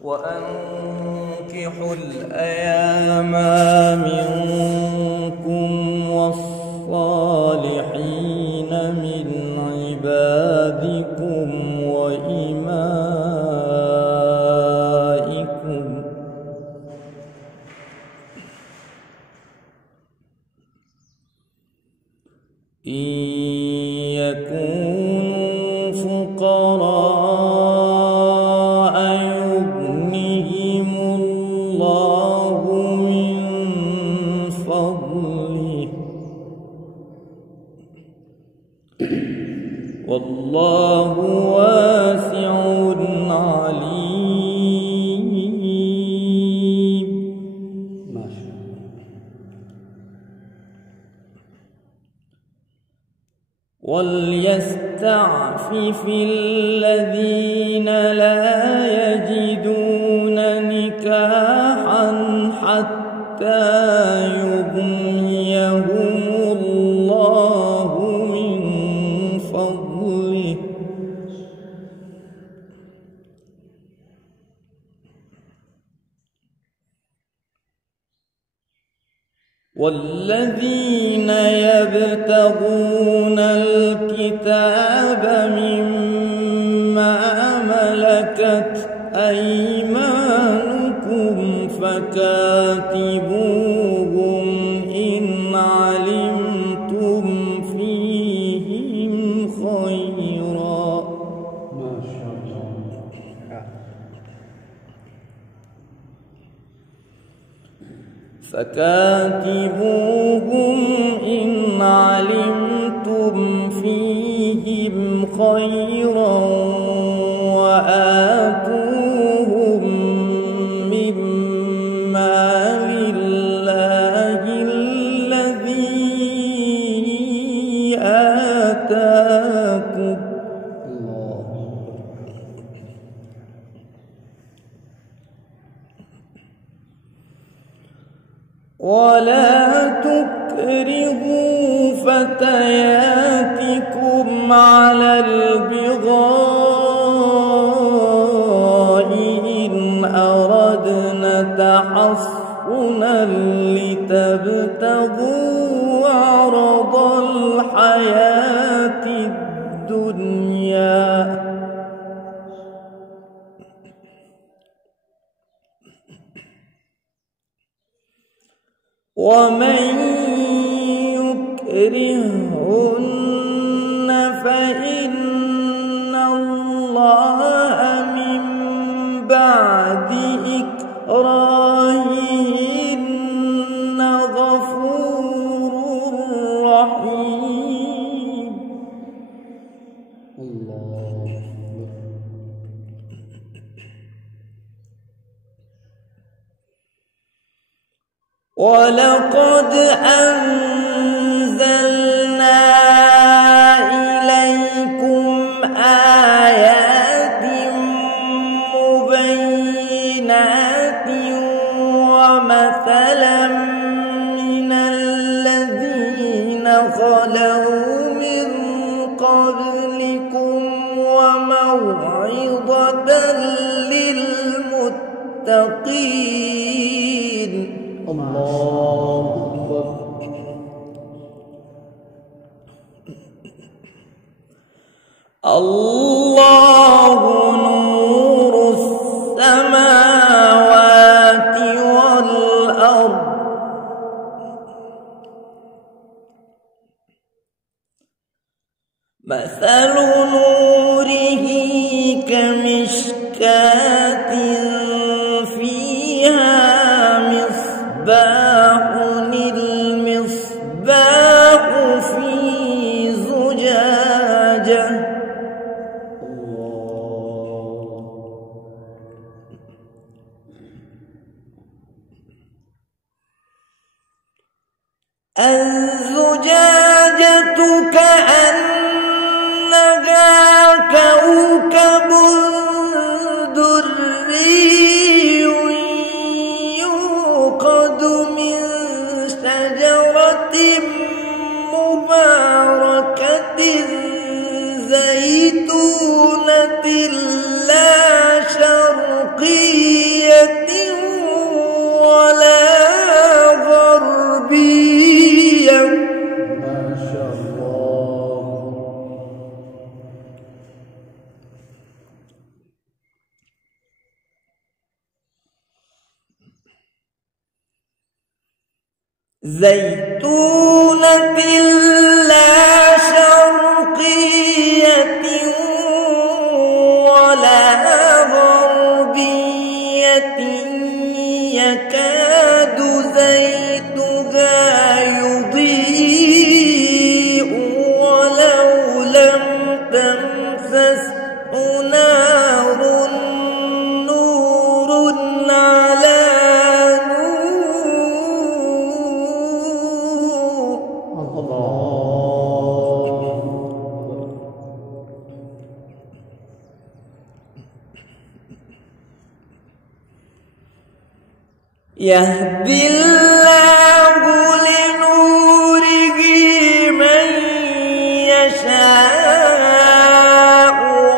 وأنكحوا الأيام منكم والصالحين من عبادكم وإمائكم إن يكونوا فقراء يغنهم الله من فضله والله واسع عليم. ما شاء الله. وليستعفف الذين لا يجدون نكاحا حتى يغنيهم الله من فضله والذين يبتغون الكتاب مما ملكت أيمانكم فكاتبوهم إن علمتم فيهم خيرا. ما شاء الله. فكاتبوهم إن علمتم فيهم خيرا وآتوهم من مال الله الذي آتاكم ولا تكرهوا فتياتكم على البغاء إن أردنا تحصنا لتبتغوا عرض الحياة الدنيا ومن يكرهن فإن الله من بعد إكراههن غفور رحيم. الله. ولقد أنزلنا إليكم آيات مبينات ومثلا من الذين خلوا من قبلكم وموعظة للمتقين. الله أكبر. الله نور السماوات والأرض مثل نوره كمشكاة فيها مصباح المصباح في زجاجة الزجاجة كأنها كوكب دري يوقد من شجرة مباركة زيتونة لا شرقية زيتونة لا شرقية ولا غربية يكاد زيتها يضيء ولو لم تمسسه نار نور على يهدي الله لنوره من يشاء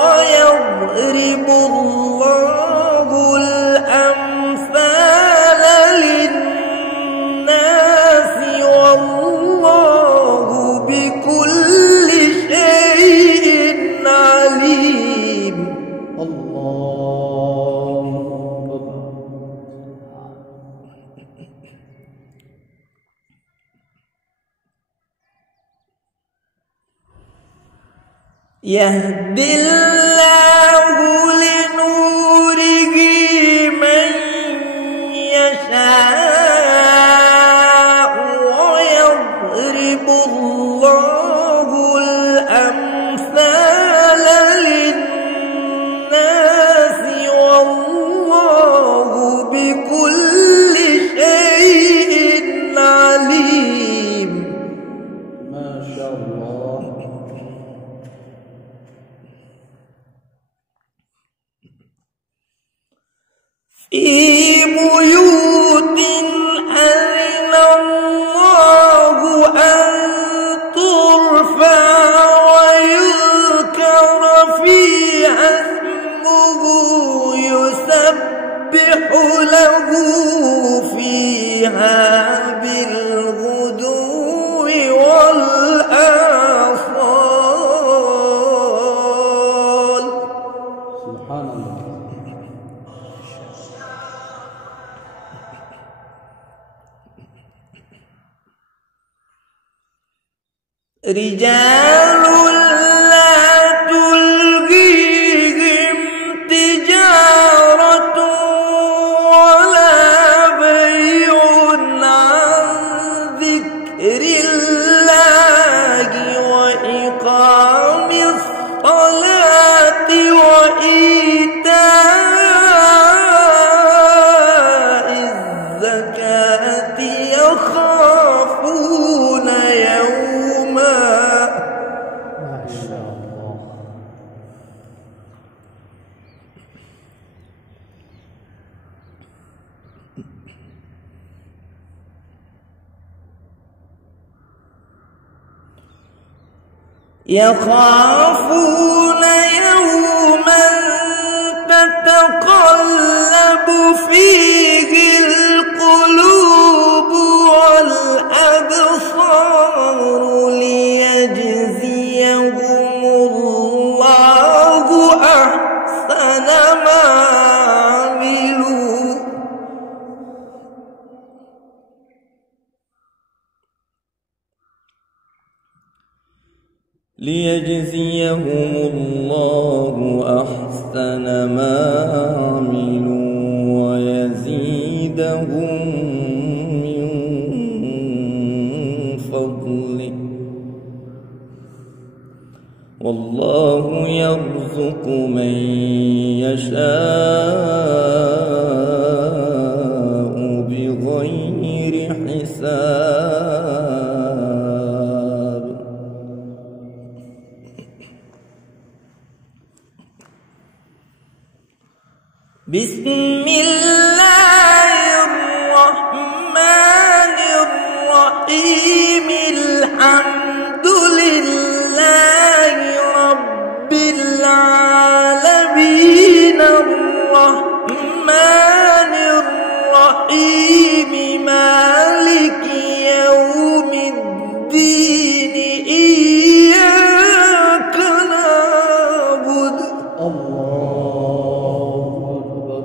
ويضرب الله الأمثال للناس والله بكل شيء عليم. يهدي الله لنوره من يشاء ويضرب الله الأمثال للناس والله بكل شيء عليم. ما شاء الله. في بيوت أذن الله أن ترفع ويذكر فيها اسمه يسبح له فيها بالغدو والآصال. سبحان الله. رجال لا تلهيهم تجارة ولا بيع عن ذكر الله وإقام الصلاة وإيتاء الزكاة يخافون يوما. ما شاء الله. يخافون يوما تتقلب فيه القلوب والأبصار ليجزيهم الله أحسن ما عملوا. ليجزيهم الله أحسن ما عملوا ويزيدهم من فضله والله يرزق من يشاء بغير حساب. بسم الله الرحمن الرحيم. الحمد لله رب العالمين الرحمن الرحيم مالك يوم الدين إياك نعبد. الله أكبر.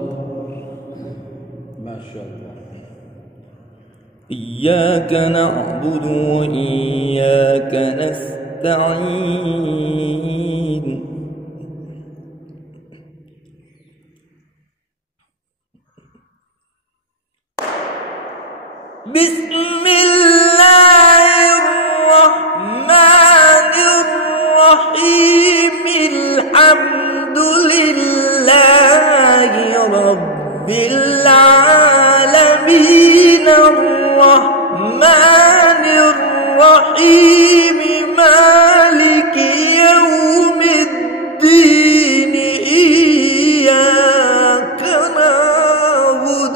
إياك نعبد وإياك نستعين بسم الله الرحمن الرحيم الحمد لله رب العالمين الرحمن الرحيم مالك يوم الدين إياك نعبد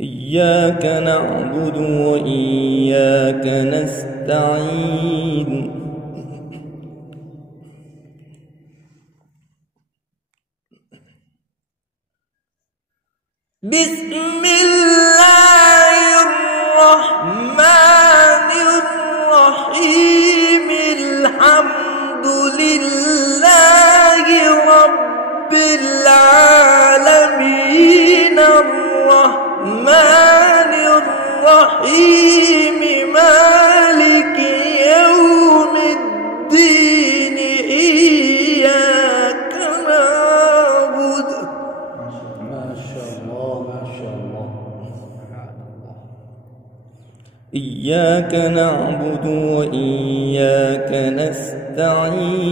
إياك نعبد وإياك نستعين بسم الله الرحمن الرحيم الحمد لله رب العالمين الرحمن الرحيم مالك يوم الدين إياك نعبد ما شاء الله ما شاء الله. إياك نعبد وإياك نستعين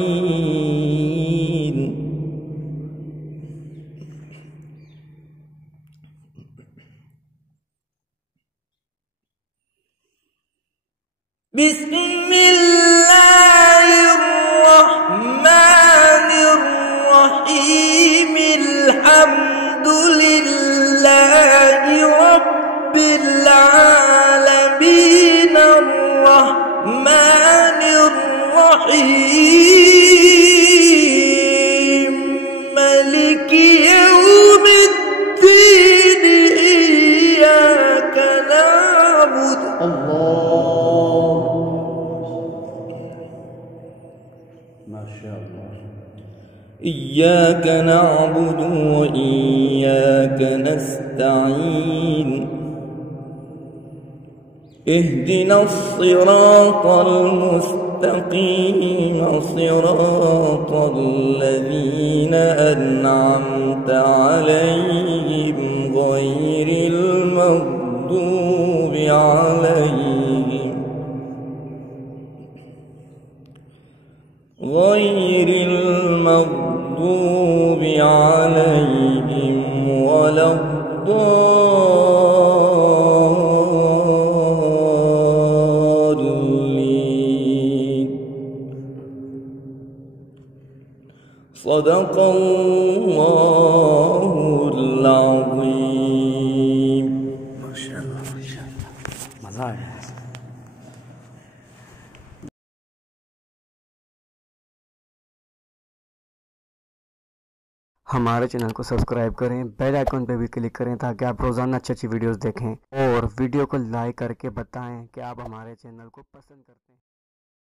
بسم الله الرحمن الرحيم الحمد لله رب العالمين الرحمن الرحيم مالك يوم الدين إياك نعبد الله ما شاء الله. إياك نعبد وإياك نستعين اهدنا الصراط المستقيم صراط الذين أنعمت عليهم غير المغضوب عليهم ولا الضالين. صدق الله العظيم. ما شاء الله ما شاء الله. मजा आया. हमारे चैनल को सब्सक्राइब करें, बेल आइकन पे भी क्लिक करें ताकि आप रोज़ाना अच्छी अच्छी वीडियोस देखें और वीडियो को लाइक करके बताएं कि आप हमारे चैनल को पसंद करते हैं।